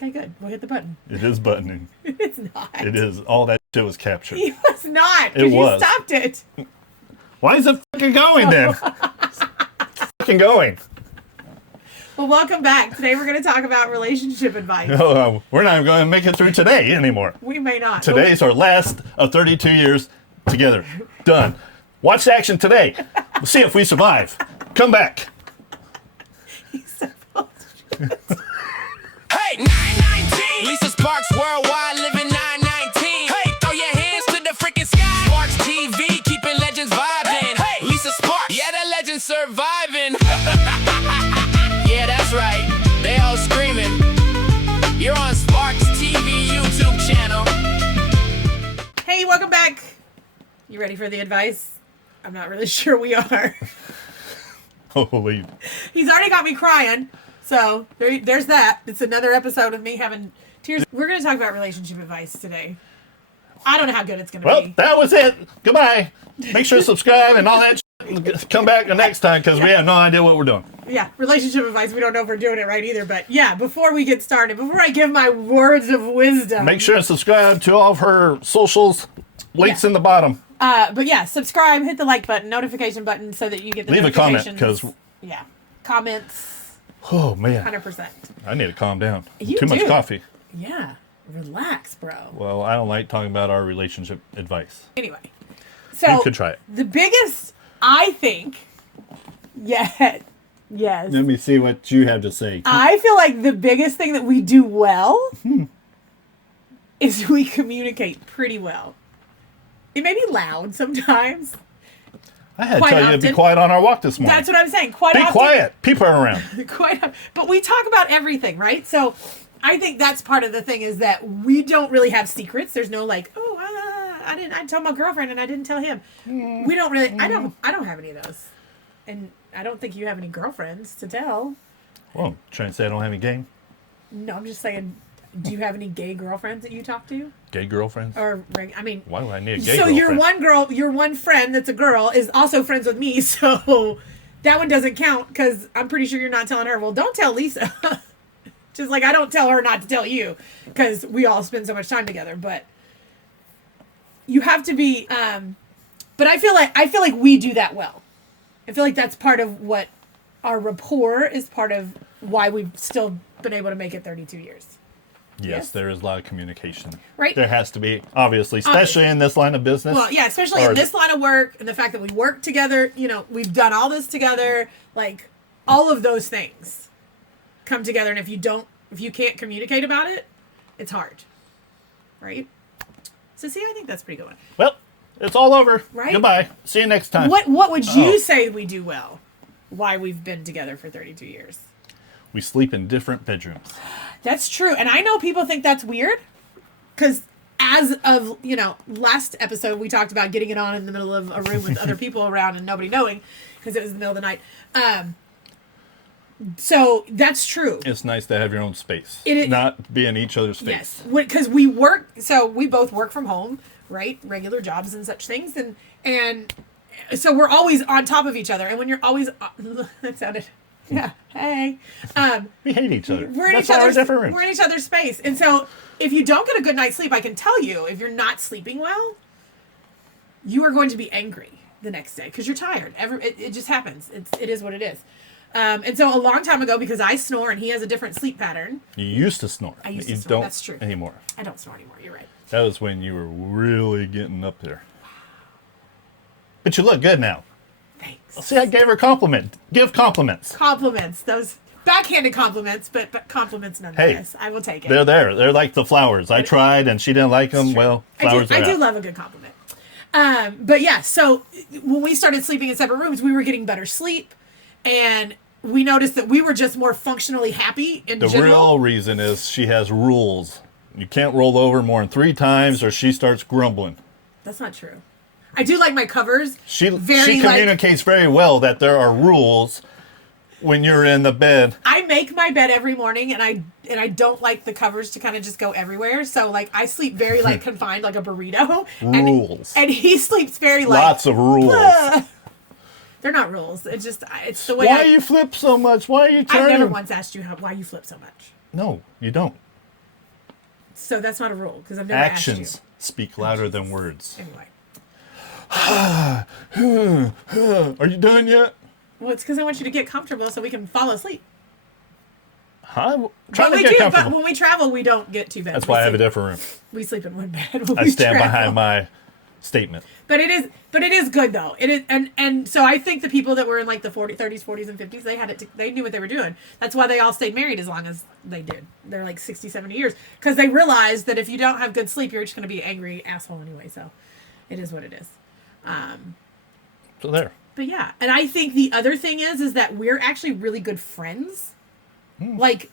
Okay, good. We'll hit the button. It is buttoning. It's not. It is. All that shit was captured. It was not. It was. You stopped it. Why is it fucking going then? It's fucking going. Well, welcome back. Today we're going to talk about relationship advice. No, we're not going to make it through today anymore. We may not. Today's our last of 32 years together. Done. Watch the action today. We'll see if we survive. Come back. Hey, 919. Lisa Sparxxx worldwide, living 919. Hey, throw your hands to the freaking sky. Sparxxx TV, keeping legends vibing. Hey, Lisa Sparxxx, yeah, the legends surviving. Yeah, that's right. They all screaming. You're on Sparxxx TV YouTube channel. Hey, welcome back. You ready for the advice? I'm not really sure we are. Holy. He's already got me crying. So there's that. It's another episode of me having tears. We're going to talk about relationship advice today. I don't know how good it's going to Well, be. that was it. Goodbye. Make sure to subscribe and all that shit. Come back the next time because we have no idea what we're doing. Yeah, relationship advice. We don't know if we're doing it right either. But yeah, before we get started, before I give my words of wisdom. Make sure to subscribe to all of her socials. Links in the bottom. But yeah, subscribe, hit the like button, notification button so that you get the Leave a comment notifications. because... Yeah, comments. Oh, man. 100%. I need to calm down. You Too much do. coffee. Yeah, relax, bro. Well, I don't like talking about our relationship advice. Anyway, so You could try it. the biggest, I think, yes. Let me see what you have to say. I feel like the biggest thing that we do well is we communicate pretty well. It may be loud sometimes. I had to quite tell you to often. be quiet on our walk this morning. That's what I'm saying. Quite Be often. quiet. People are around. But we talk about everything, right? So I think that's part of the thing is that we don't really have secrets. There's no like, I told my girlfriend and I didn't tell him. We don't really. I don't have any of those, and I don't think you have any girlfriends to tell. Well, trying to say I don't have any game? No, I'm just saying. Do you have any gay girlfriends that you talk to? Gay girlfriends? Or I mean, why would I need a gay so girlfriend? your one friend that's a girl is also friends with me, so that one doesn't count because I'm pretty sure you're not telling her. Well, don't tell Lisa. Just like I don't tell her not to tell you because we all spend so much time together. But you have to be. But I feel like we do that well. I feel like that's part of what our rapport is. Part of why we've still been able to make it 32 years. Yes, there is a lot of communication. Right. There has to be, obviously, especially in this line of business. Well, yeah, especially in this line of work and the fact that we work together, we've done all this together, like all of those things come together. And if you can't communicate about it, it's hard. Right? So see, I think that's a pretty good one. Well, it's all over. Right? Goodbye. See you next time. What would you say we do well? Why we've been together for 32 years? We sleep in different bedrooms. That's true. And I know people think that's weird because as of, last episode, we talked about getting it on in the middle of a room with other people around and nobody knowing because it was the middle of the night. So that's true. It's nice to have your own space. Not be in each other's face. Yes. Because we both work from home, right? Regular jobs and such things. And so we're always on top of each other. And when you're always, that sounded... Yeah. Hey. We hate each other. We're in That's each why other's different rooms. We're in each other's space. And so if you don't get a good night's sleep, I can tell you, if you're not sleeping well, you are going to be angry the next day because you're tired. It just happens. It is what it is. And so a long time ago, because I snore and he has a different sleep pattern. You used to snore. I used to you snore. Don't That's true. Anymore. I don't snore anymore. You're right. That was when you were really getting up there. But you look good now. Thanks. See, I gave her a compliment. Give compliments. Compliments. Those backhanded compliments, but compliments nonetheless. Hey, I will take it. They're there. They're like the flowers. I tried and she didn't like them. Well, flowers I are do out. love a good compliment. But yeah, so when we started sleeping in separate rooms, we were getting better sleep. And we noticed that we were just more functionally happy in general. The real reason is she has rules. You can't roll over more than 3 times or she starts grumbling. That's not true. I do like my covers. She communicates very well that there are rules when you're in the bed. I make my bed every morning, and I don't like the covers to kind of just go everywhere. So like I sleep very like confined, like a burrito. Rules. And he sleeps very like lots of rules. They're not rules. It's the way. Why you flip so much? Why are you turning? I've never once asked you why you flip so much. No, you don't. So that's not a rule because I've never asked Actions you. speak louder than words. Anyway. Are you done yet? Well, it's because I want you to get comfortable so we can fall asleep. I'm trying But to we get do, comfortable. but when we travel, we don't get too bad. That's why I have a different room. We sleep in one bed. When I we stand travel. behind my statement. But it is good though. It is, and so I think the people that were in like the 30s, 40s, and 50s, they knew what they were doing. That's why they all stayed married as long as they did. They're like 60, 70 years because they realized that if you don't have good sleep, you're just going to be an angry asshole anyway. So it is what it is. So there. But yeah, and I think the other thing is that we're actually really good friends. Like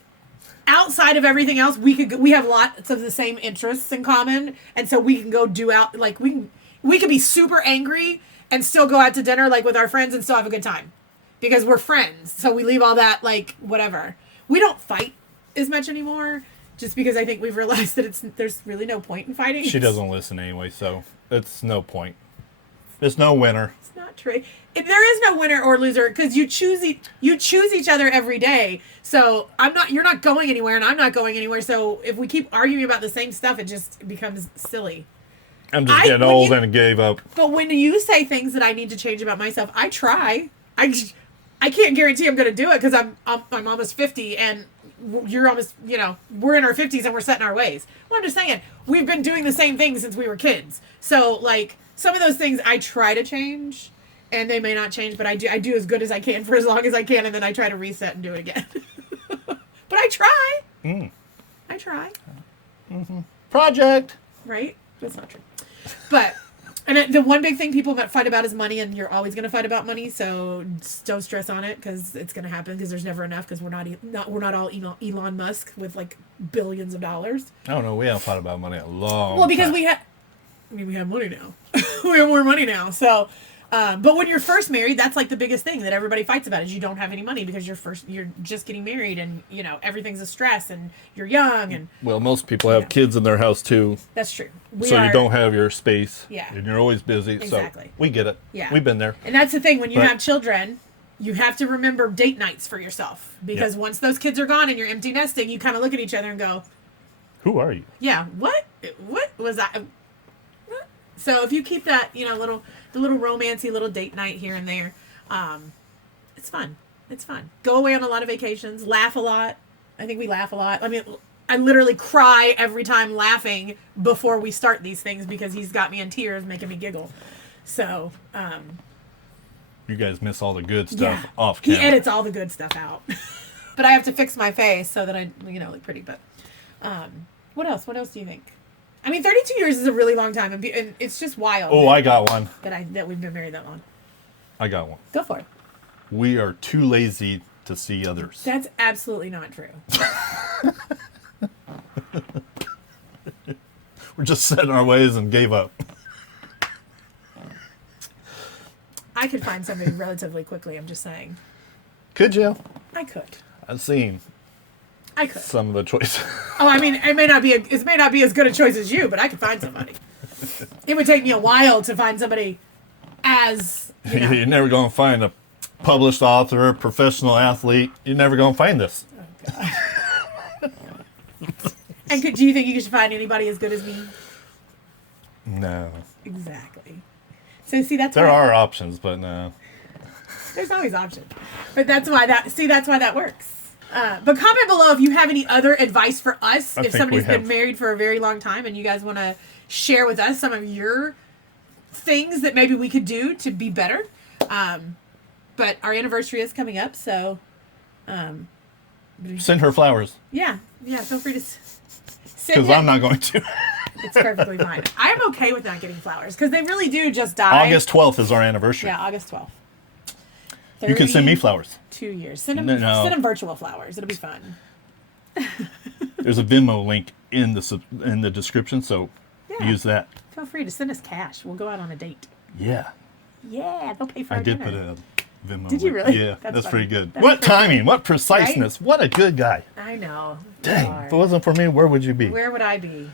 outside of everything else, we have lots of the same interests in common, and so we can go do out like we could be super angry and still go out to dinner like with our friends and still have a good time because we're friends. So we leave all that like whatever. We don't fight as much anymore just because I think we've realized that there's really no point in fighting. She doesn't listen anyway, so it's no point. There's no winner. It's not true. There is no winner or loser because you choose each other every day. So you're not going anywhere and I'm not going anywhere. So if we keep arguing about the same stuff, it just becomes silly. I'm just getting old and gave up. But when you say things that I need to change about myself, I try. I can't guarantee I'm going to do it because I'm almost 50 and you're almost, we're in our 50s and we're set in our ways. Well, I'm just saying, we've been doing the same thing since we were kids. So like some of those things I try to change and they may not change, but I do as good as I can for as long as I can. And then I try to reset and do it again. But I try. I try. Project. Right? That's not true. But, and the one big thing people fight about is money, and you're always going to fight about money, so don't stress on it, because it's going to happen, because there's never enough, because we're not all Elon Musk with, like, billions of dollars. I don't know, we haven't fought about money a long Well, because time. we have money now. We have more money now, so... but when you're first married, that's like the biggest thing that everybody fights about is you don't have any money because you're just getting married and everything's a stress and you're young and Well, most people have kids in their house too. that's true. You don't have your space. Yeah. And you're always busy. Exactly. So we get it. Yeah. We've been there. And that's the thing when you But- have children, you have to remember date nights for yourself because once those kids are gone and you're empty nesting, you kind of look at each other and go, Who are you? yeah, what was that? So if you keep that, the little romancy little date night here and there, it's fun. It's fun. Go away on a lot of vacations, laugh a lot. I think we laugh a lot. I mean, I literally cry every time laughing before we start these things because he's got me in tears, making me giggle. So, You guys miss all the good stuff off he camera. edits all the good stuff out. But I have to fix my face so that I, look pretty. But what else? What else do you think? I mean, 32 years is a really long time, and it's just wild. Oh, I got one. that we've been married that long. I got one. Go for it. We are too lazy to see others. That's absolutely not true. We're just set in our ways and gave up. I could find somebody relatively quickly. I'm just saying. Could you? I could. I've seen I could. some of the choices. Oh, I mean, it may not be as good a choice as you, but I could find somebody. It would take me a while to find somebody as You're never going to find a published author, professional athlete. You're never going to find this. Oh, God. And do you think you should find anybody as good as me? No. Exactly. So see, that's There why are options, but no. there's always options. But that's why that works. But comment below if you have any other advice for us. I If think somebody's we have. been married for a very long time and you guys want to share with us some of your things that maybe we could do to be better. But our anniversary is coming up, so Send her flowers, yeah, feel free to send because I'm not going to. It's perfectly fine. I'm okay with not getting flowers because they really do just die. August 12th is our anniversary. Yeah, August 12th. You can send me flowers. 2 years. Send them, No. send them virtual flowers. It'll be fun. There's a Venmo link in the description, so Yeah. use that. Feel free to send us cash. We'll go out on a date. Yeah. Yeah, they'll pay for I our did dinner. put a Venmo Did you link. really? Yeah, that's funny. pretty good. That's What pretty timing, what preciseness, what a good guy. I know. you Dang, are. if it wasn't for me, where would you be? Where would I be?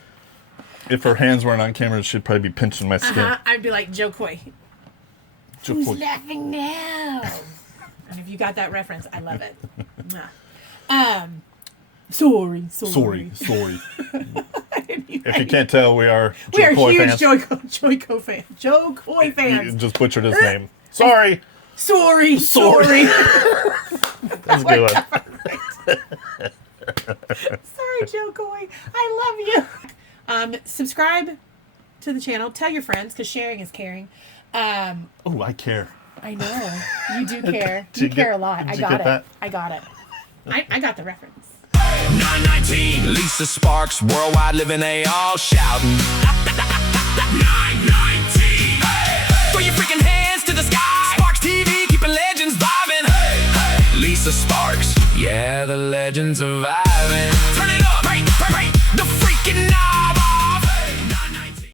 If her hands weren't on camera, she'd probably be pinching my skin. I'd be like Joe Coy. Joe Who's Coy. laughing now? And if you got that reference, I love it. Mwah. Sorry. Sorry. If you can't tell, we are We are Coy huge fans. Joe Coy You fans. just butchered his name. Sorry. Sorry. That's a good one. Sorry, Joe Coy. I love you. Subscribe to the channel. Tell your friends because sharing is caring. Oh, I care. I know you do care. Did You you care get- a lot. did I you got get it. that? I got it. I got the reference. 919, Lisa Sparxxx, worldwide living, they all shouting. 919, throw your freaking hands to the sky. Sparxxx TV, keeping legends vibing. Lisa Sparxxx, yeah, the legends are vibing. Turn it up.